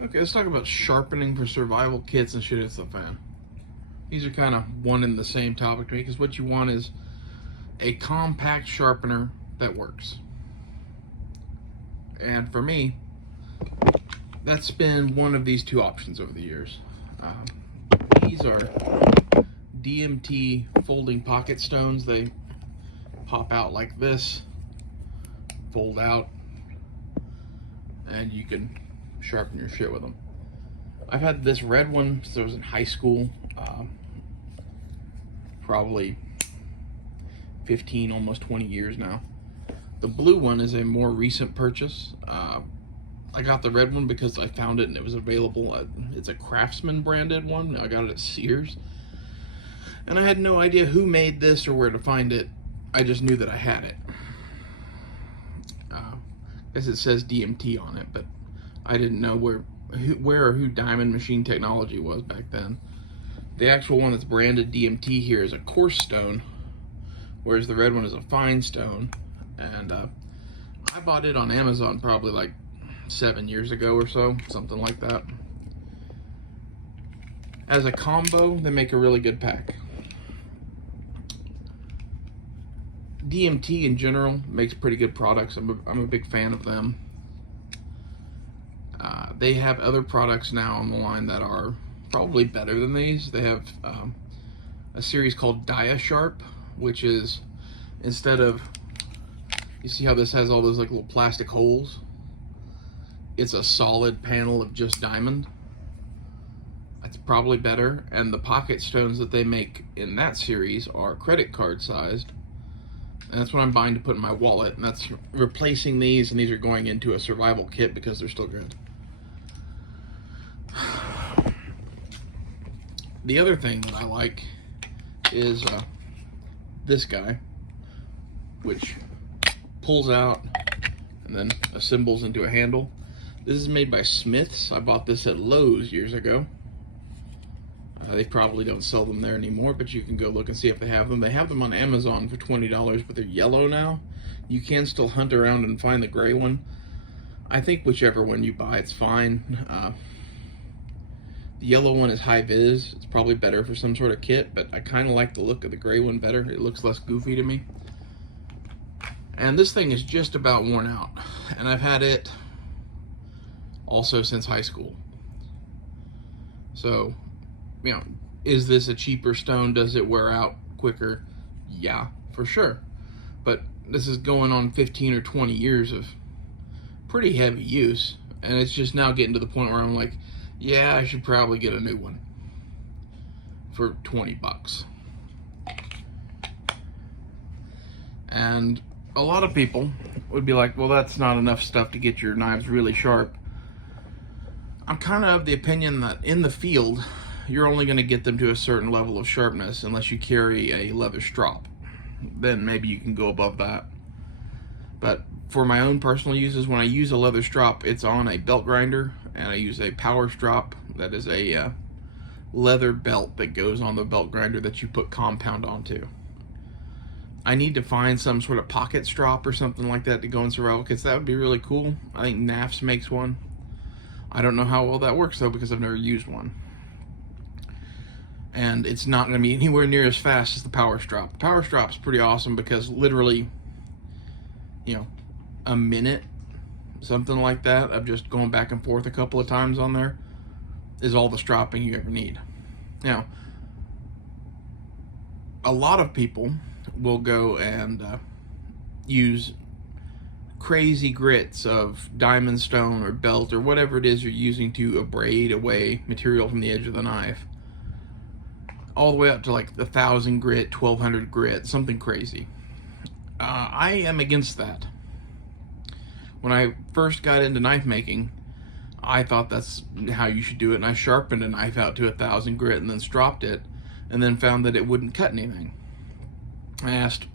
Okay, let's talk about sharpening for survival kits and shit hits the fan. These are kind of one and the same topic to me, because what you want is a compact sharpener that works. And for me, that's been one of these two options over the years. These are DMT folding pocket stones. They pop out like this, fold out, and you can sharpen your shit with them. I've had this red one since I was in high school, probably 15, almost 20 years now. The blue one is a more recent purchase. I got the red one because I found it and it was available. It's a Craftsman branded one. I got it at Sears. And I had no idea who made this or where to find it. I just knew that I had it. I guess it says DMT on it, but I didn't know where or who Diamond Machine Technology was back then. The actual one that's branded DMT here is a coarse stone, whereas the red one is a fine stone. And I bought it on Amazon probably like 7 years ago or so, something like that. As a combo, they make a really good pack. DMT in general makes pretty good products. I'm a big fan of them. They have other products now on the line that are probably better than these. They have a series called DiaSharp, which is, instead of, you see how this has all those like little plastic holes? It's a solid panel of just diamond. That's probably better. And the pocket stones that they make in that series are credit card sized. And that's what I'm buying to put in my wallet. And that's replacing these, and these are going into a survival kit because they're still good. The other thing that I like is this guy, which pulls out and then assembles into a handle. This is made by Smith's. I bought this at Lowe's years ago. They probably don't sell them there anymore, but you can go look and see if they have them. They have them on Amazon for $20, but they're yellow now. You can still hunt around and find the gray one. I think whichever one you buy, it's fine. The yellow one is high vis. It's probably better for some sort of kit, but I kind of like the look of the gray one better. It looks less goofy to me. And this thing is just about worn out. And I've had it also since high school. So, you know, is this a cheaper stone? Does it wear out quicker? Yeah, for sure. But this is going on 15 or 20 years of pretty heavy use. And it's just now getting to the point where I'm like, yeah, I should probably get a new one for 20 bucks. And a lot of people would be like, well, that's not enough stuff to get your knives really sharp. I'm kind of the opinion that in the field, you're only going to get them to a certain level of sharpness unless you carry a leather strop. Then maybe you can go above that. But for my own personal uses, when I use a leather strop, it's on a belt grinder, and I use a power strop that is a leather belt that goes on the belt grinder that you put compound onto. I need to find some sort of pocket strop or something like that to go in survival kits. That would be really cool. I think NAFS makes one. I don't know how well that works though, because I've never used one. And it's not going to be anywhere near as fast as the power strop. The power strop's pretty awesome because literally, you know, a minute, something like that, of just going back and forth a couple of times on there is all the stropping you ever need. Now, a lot of people will go and use crazy grits of diamond stone or belt or whatever it is you're using to abrade away material from the edge of the knife, all the way up to like 1,000 grit, 1,200 grit, something crazy. I am against that. When I first got into knife making, I thought that's how you should do it, and I sharpened a knife out to 1,000 grit and then stropped it, and then found that it wouldn't cut anything. I asked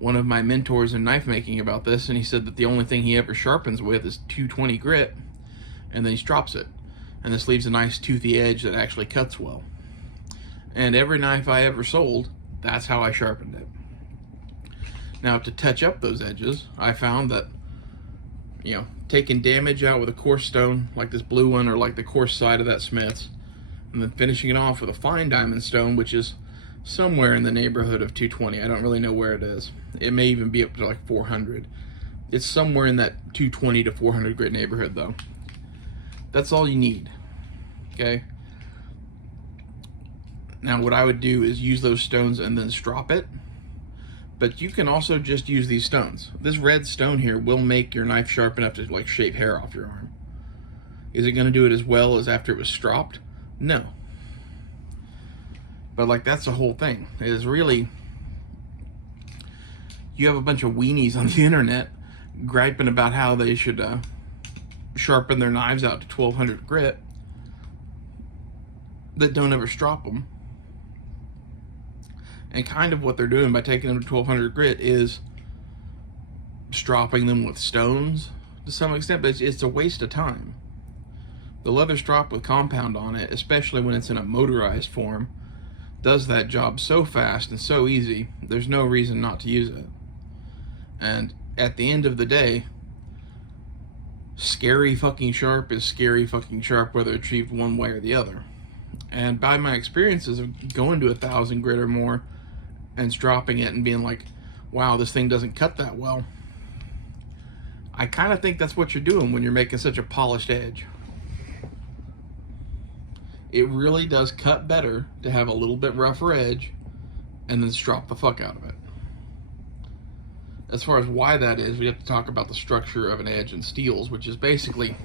one of my mentors in knife making about this, and he said that the only thing he ever sharpens with is 220 grit, and then he strops it, and this leaves a nice toothy edge that actually cuts well. And every knife I ever sold, that's how I sharpened it. Now, to touch up those edges, I found that, you know, taking damage out with a coarse stone, like this blue one, or like the coarse side of that Smith's, and then finishing it off with a fine diamond stone, which is somewhere in the neighborhood of 220. I don't really know where it is. It may even be up to like 400. It's somewhere in that 220 to 400 grit neighborhood though. That's all you need, okay? Now what I would do is use those stones and then strop it, but you can also just use these stones. This red stone here will make your knife sharp enough to like shave hair off your arm. Is it gonna do it as well as after it was stropped? No. But like, that's the whole thing. It is really, you have a bunch of weenies on the internet griping about how they should sharpen their knives out to 1200 grit that don't ever strop them. And kind of what they're doing by taking them to 1200 grit is stropping them with stones to some extent, but it's a waste of time. The leather strop with compound on it, especially when it's in a motorized form, does that job so fast and so easy, there's no reason not to use it. And at the end of the day, scary fucking sharp is scary fucking sharp, whether achieved one way or the other. And by my experiences of going to 1000 grit or more and stropping it and being like, wow, this thing doesn't cut that well, I kind of think that's what you're doing when you're making such a polished edge. It really does cut better to have a little bit rougher edge and then strop the fuck out of it. As far as why that is, we have to talk about the structure of an edge and steels, which is basically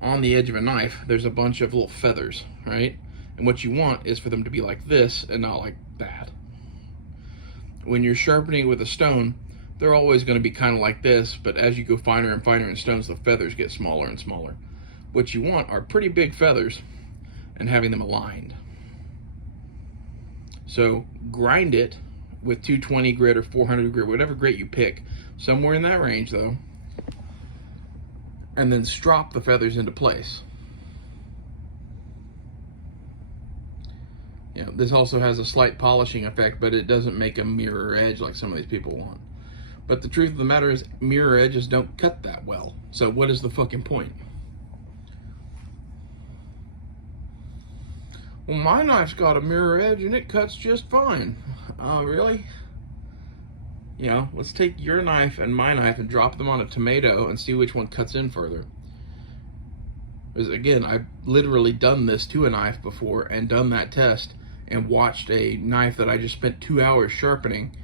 on the edge of a knife, there's a bunch of little feathers, right? And what you want is for them to be like this and not like that. When you're sharpening with a stone, they're always going to be kind of like this, but as you go finer and finer in stones, the feathers get smaller and smaller. What you want are pretty big feathers and having them aligned. So grind it with 220 grit or 400 grit, whatever grit you pick, somewhere in that range though, and then strop the feathers into place. You know, this also has a slight polishing effect, but it doesn't make a mirror edge like some of these people want. But the truth of the matter is, mirror edges don't cut that well. So what is the fucking point? Well, my knife's got a mirror edge and it cuts just fine. Oh, really? You know, let's take your knife and my knife and drop them on a tomato and see which one cuts in further. Because again, I've literally done this to a knife before and done that test and watched a knife that I just spent 2 hours sharpening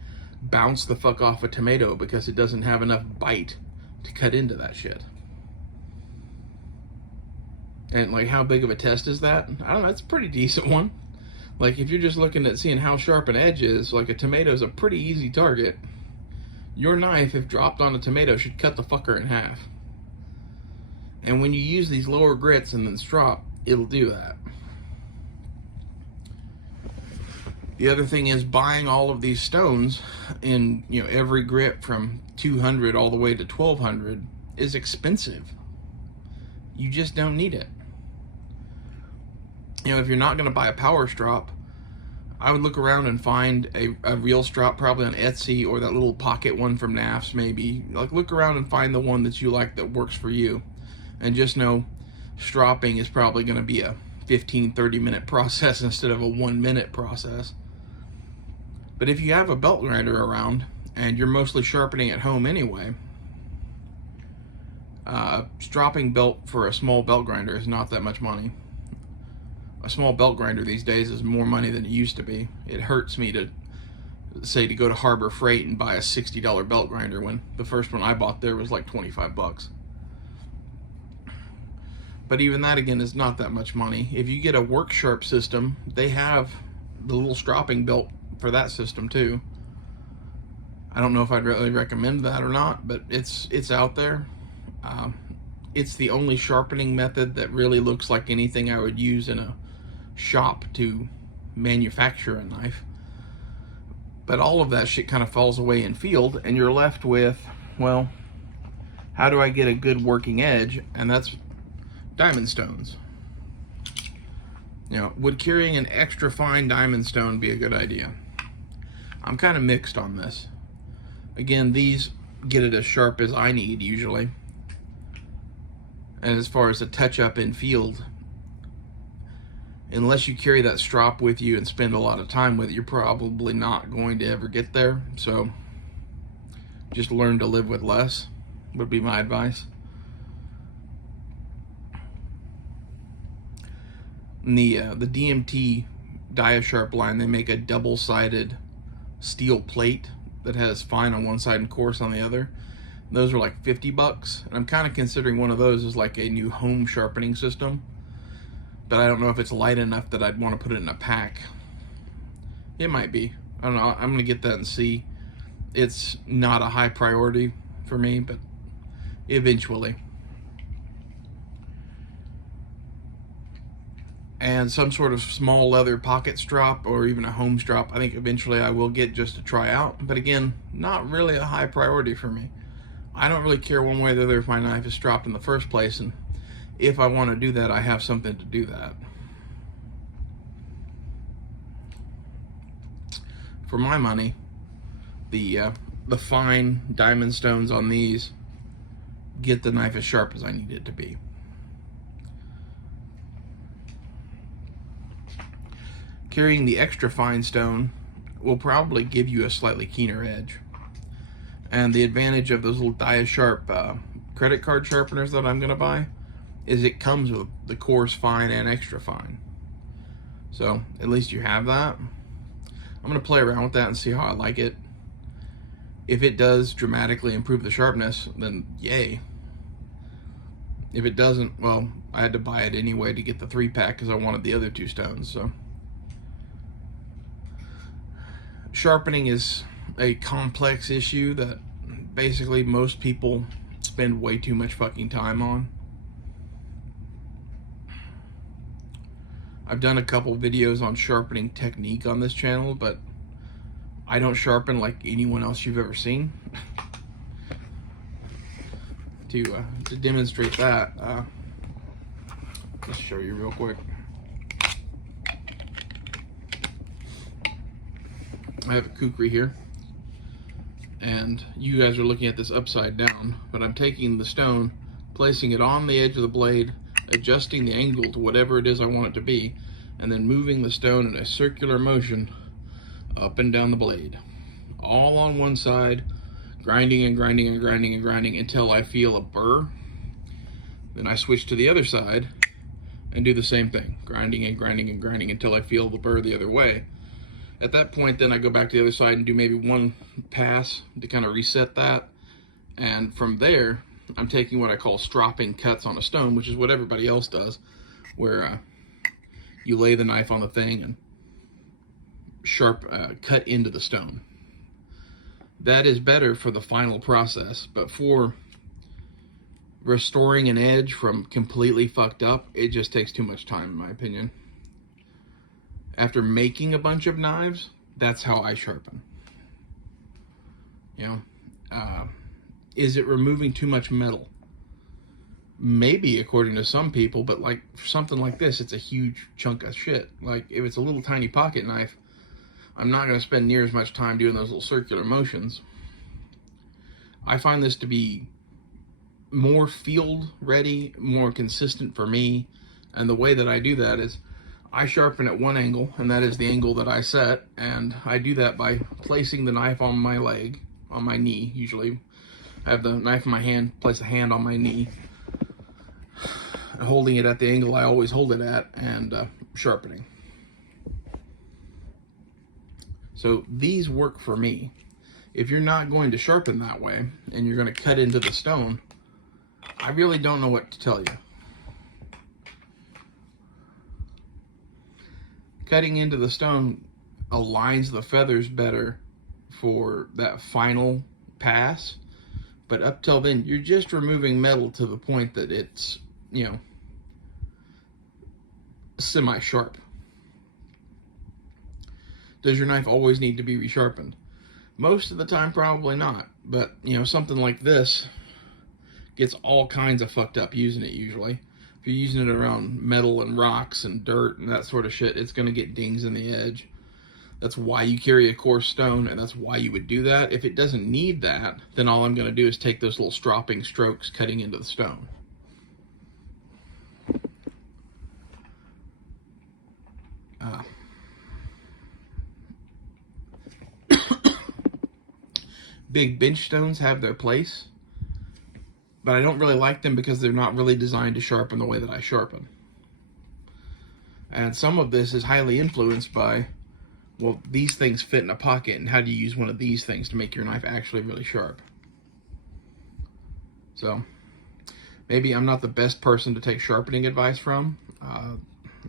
bounce the fuck off a tomato because it doesn't have enough bite to cut into that shit. And like, how big of a test is that? I don't know, it's a pretty decent one. Like, if you're just looking at seeing how sharp an edge is, like a tomato's a pretty easy target. Your knife, if dropped on a tomato, should cut the fucker in half. And when you use these lower grits and then strop, it'll do that. The other thing is, buying all of these stones in, you know, every grit from 200 all the way to 1200 is expensive. You just don't need it. You know, if you're not going to buy a power strop, I would look around and find a real strop, probably on Etsy, or that little pocket one from NAFS maybe. Like, look around and find the one that you like that works for you. And just know stropping is probably going to be a 15-30 minute process instead of a 1 minute process. But if you have a belt grinder around and you're mostly sharpening at home anyway, stropping belt for a small belt grinder is not that much money. A small belt grinder these days is more money than it used to be. It hurts me to say to go to Harbor Freight and buy a $60 belt grinder when the first one I bought there was like 25 bucks. But even that again is not that much money. If you get a work sharp system, they have the little stropping belt for that system too. I don't know if I'd really recommend that or not, but it's out there. It's the only sharpening method that really looks like anything I would use in a shop to manufacture a knife. But all of that shit kind of falls away in field, and you're left with, well, how do I get a good working edge? And that's diamond stones. You know, would carrying an extra fine diamond stone be a good idea? I'm kind of mixed on this. Again, these get it as sharp as I need usually. And as far as a touch-up in field, unless you carry that strop with you and spend a lot of time with it, you're probably not going to ever get there. So just learn to live with less would be my advice. In the DMT DiaSharp line, they make a double-sided steel plate that has fine on one side and coarse on the other. Those are like $50, and I'm kind of considering one of those as like a new home sharpening system, but I don't know if it's light enough that I'd want to put it in a pack. It might be. I don't know. I'm gonna get that and see. It's not a high priority for me, but eventually. And some sort of small leather pocket strap or even a home strap, I think eventually I will get just to try out. But again, not really a high priority for me. I don't really care one way or the other if my knife is stropped in the first place, and if I want to do that, I have something to do that. For my money, the fine diamond stones on these get the knife as sharp as I need it to be. Carrying the extra fine stone will probably give you a slightly keener edge. And the advantage of those little DiaSharp credit card sharpeners that I'm gonna buy is it comes with the coarse, fine, and extra fine. So at least you have that. I'm gonna play around with that and see how I like it. If it does dramatically improve the sharpness, then yay. If it doesn't, well, I had to buy it anyway to get the 3-pack because I wanted the other 2 stones. So sharpening is a complex issue that basically most people spend way too much fucking time on. I've done a couple videos on sharpening technique on this channel, but I don't sharpen like anyone else you've ever seen. To demonstrate that, let's show you real quick. I have a kukri here, and you guys are looking at this upside down, but I'm taking the stone, placing it on the edge of the blade, adjusting the angle to whatever it is I want it to be, and then moving the stone in a circular motion up and down the blade, all on one side, grinding and grinding and grinding and grinding until I feel a burr. Then I switch to the other side and do the same thing, grinding and grinding and grinding until I feel the burr the other way. At that point, then I go back to the other side and do maybe one pass to kind of reset that. And from there, I'm taking what I call stropping cuts on a stone, which is what everybody else does, where you lay the knife on the thing and cut into the stone. That is better for the final process, but for restoring an edge from completely fucked up, it just takes too much time, in my opinion. After making a bunch of knives, that's how I sharpen. You know, is it removing too much metal? Maybe, according to some people, but like for something like this, it's a huge chunk of shit. Like if it's a little tiny pocket knife, I'm not going to spend near as much time doing those little circular motions. I find this to be more field ready, more consistent for me, and the way that I do that is I sharpen at one angle, and that is the angle that I set, and I do that by placing the knife on my leg, on my knee usually. I have the knife in my hand, place a hand on my knee, holding it at the angle I always hold it at, and sharpening. So these work for me. If you're not going to sharpen that way, and you're going to cut into the stone, I really don't know what to tell you. Cutting into the stone aligns the feathers better for that final pass, but up till then you're just removing metal to the point that it's, you know, semi-sharp. Does your knife always need to be resharpened? Most of the time probably not, but you know, something like this gets all kinds of fucked up using it usually. If you're using it around metal and rocks and dirt and that sort of shit, it's going to get dings in the edge. That's why you carry a coarse stone, and that's why you would do that. If it doesn't need that, then all I'm going to do is take those little stropping strokes cutting into the stone. big bench stones have their place, but I don't really like them because they're not really designed to sharpen the way that I sharpen. And some of this is highly influenced by, well, these things fit in a pocket, and how do you use one of these things to make your knife actually really sharp? So maybe I'm not the best person to take sharpening advice from.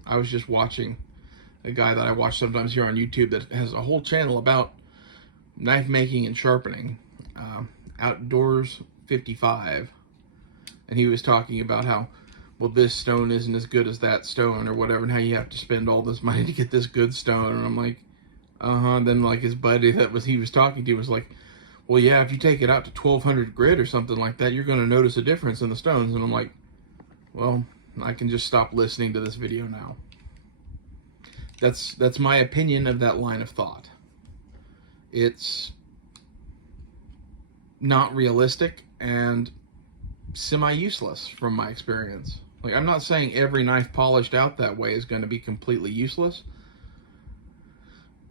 I was just watching a guy that I watch sometimes here on YouTube that has a whole channel about knife making and sharpening, Outdoors 55, and he was talking about how, well, this stone isn't as good as that stone or whatever, and how you have to spend all this money to get this good stone. And I'm like, then like his buddy he was talking to was like, well, yeah, if you take it out to 1200 grit or something like that, you're going to notice a difference in the stones. And I'm like, well, I can just stop listening to this video now. That's my opinion of that line of thought. It's not realistic and semi-useless from my experience. Like, I'm not saying every knife polished out that way is going to be completely useless.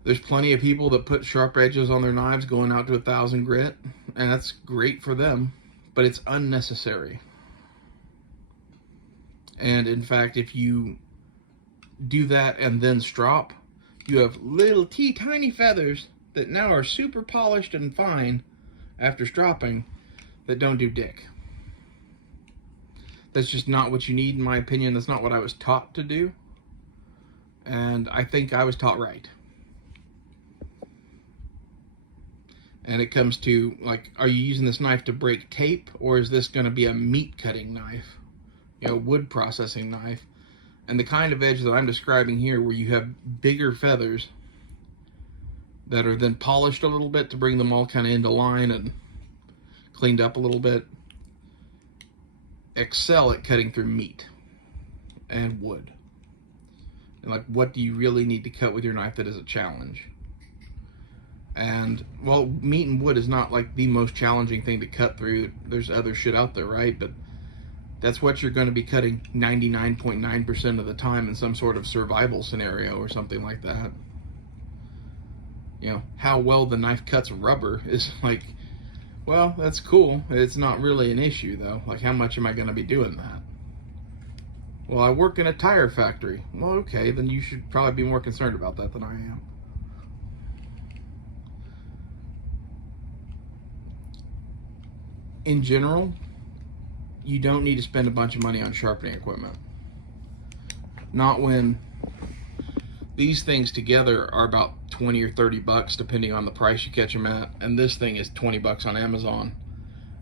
There's plenty of people that put sharp edges on their knives going out to 1000 grit, and that's great for them, but it's unnecessary. And in fact, if you do that and then strop, you have little tiny feathers that now are super polished and fine after stropping that don't do dick. That's just not what you need, in my opinion. That's not what I was taught to do, and I think I was taught right. And it comes to, like, are you using this knife to break tape, or is this going to be a meat cutting knife, wood processing knife? And the kind of edge that I'm describing here, where you have bigger feathers that are then polished a little bit to bring them all kind of into line and cleaned up a little bit, excel at cutting through meat and wood. And like, what do you really need to cut with your knife that is a challenge? And, well, meat and wood is not like the most challenging thing to cut through. There's other shit out there, right? But that's what you're going to be cutting 99.9% of the time in some sort of survival scenario or something like that. How well the knife cuts rubber is like, well, that's cool. It's not really an issue, though. Like, how much am I going to be doing that? Well, I work in a tire factory. Well, okay, then you should probably be more concerned about that than I am. In general, you don't need to spend a bunch of money on sharpening equipment. Not when these things together are about 20 or 30 bucks, depending on the price you catch them at, and this thing is 20 bucks on Amazon.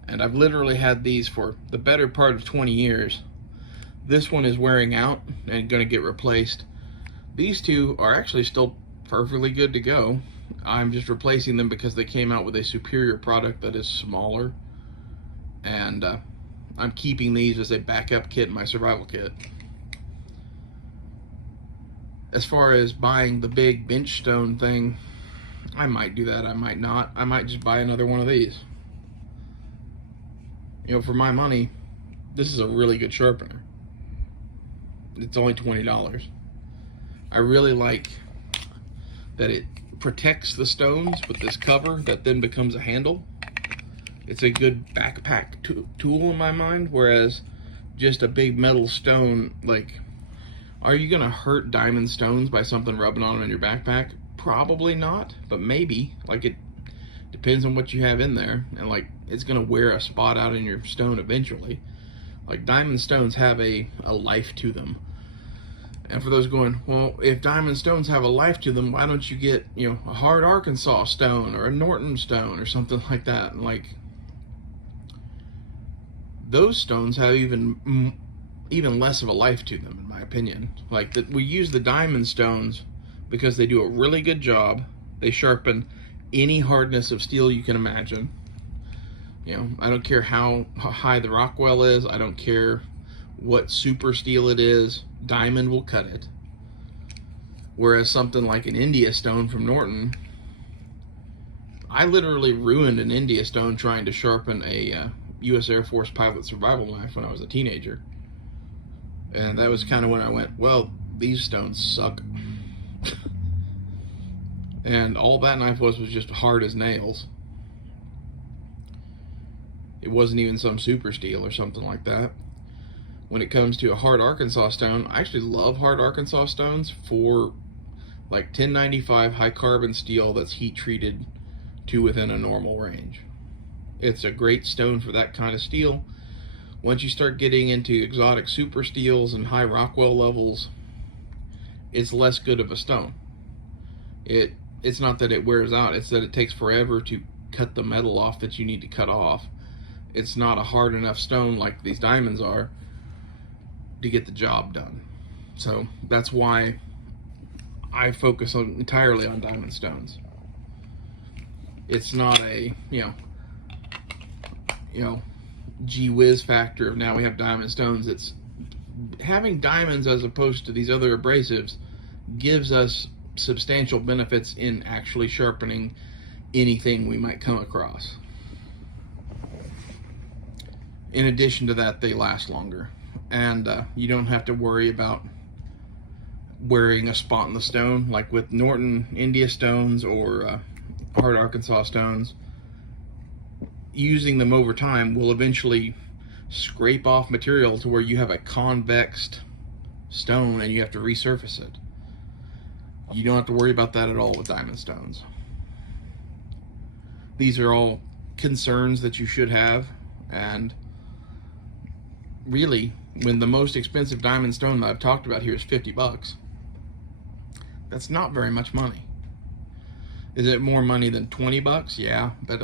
And I've literally had these for the better part of 20 years. This one is wearing out and going to get replaced. These two are actually still perfectly good to go. I'm just replacing them because they came out with a superior product that is smaller. And I'm keeping these as a backup kit in my survival kit. As far as buying the big bench stone thing, I might do that, I might not. I might just buy another one of these. For my money, this is a really good sharpener. It's only $20. I really like that it protects the stones with this cover that then becomes a handle. It's a good backpack tool in my mind, whereas just a big metal stone, like, are you going to hurt diamond stones by something rubbing on them in your backpack? Probably not, but maybe. Like, it depends on what you have in there, and like, it's going to wear a spot out in your stone eventually. Like, diamond stones have a life to them. And for those going, well, if diamond stones have a life to them, why don't you get, a hard Arkansas stone or a Norton stone or something like that? And like, those stones have even less of a life to them, in my opinion. Like, that we use the diamond stones because they do a really good job. They sharpen any hardness of steel you can imagine. I don't care how high the Rockwell is. I don't care what super steel it is. Diamond will cut it. Whereas something like an India stone from Norton, I literally ruined an India stone trying to sharpen a U.S. Air Force pilot survival knife when I was a teenager. And that was kind of when I went, well, these stones suck. And all that knife was just hard as nails. It wasn't even some super steel or something like that. When it comes to a hard Arkansas stone, I actually love hard Arkansas stones for like 1095 high carbon steel that's heat treated to within a normal range. It's a great stone for that kind of steel. Once you start getting into exotic super steels and high Rockwell levels, it's less good of a stone. It's not that it wears out, it's that it takes forever to cut the metal off that you need to cut off. It's not a hard enough stone like these diamonds are to get the job done. So that's why I focus entirely on diamond stones. It's not a, you know, gee whiz factor of now we have diamond stones. It's having diamonds as opposed to these other abrasives gives us substantial benefits in actually sharpening anything we might come across. In addition to that, they last longer, and you don't have to worry about wearing a spot in the stone like with Norton India stones or hard Arkansas stones. Using them over time will eventually scrape off material to where you have a convexed stone and you have to resurface it. You don't have to worry about that at all with diamond stones. These are all concerns that you should have, and really, when the most expensive diamond stone that I've talked about here is $50, that's not very much money. Is it more money than $20? Yeah, but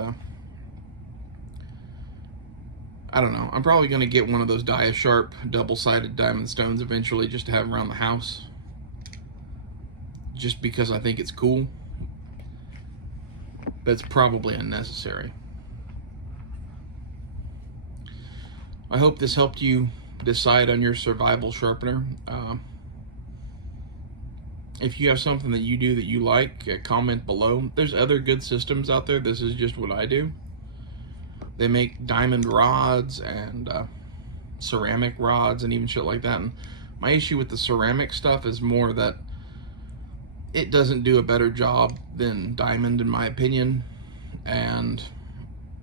I don't know. I'm probably going to get one of those Dia-Sharp double-sided diamond stones eventually just to have around the house, just because I think it's cool. But it's probably unnecessary. I hope this helped you decide on your survival sharpener. If you have something that you do that you like, comment below. There's other good systems out there. This is just what I do. They make diamond rods and ceramic rods and even shit like that. And my issue with the ceramic stuff is more that it doesn't do a better job than diamond, in my opinion. And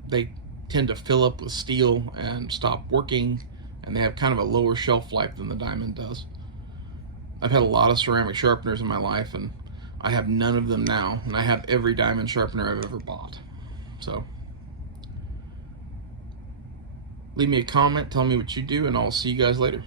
they tend to fill up with steel and stop working. And they have kind of a lower shelf life than the diamond does. I've had a lot of ceramic sharpeners in my life, and I have none of them now. And I have every diamond sharpener I've ever bought. So leave me a comment, tell me what you do, and I'll see you guys later.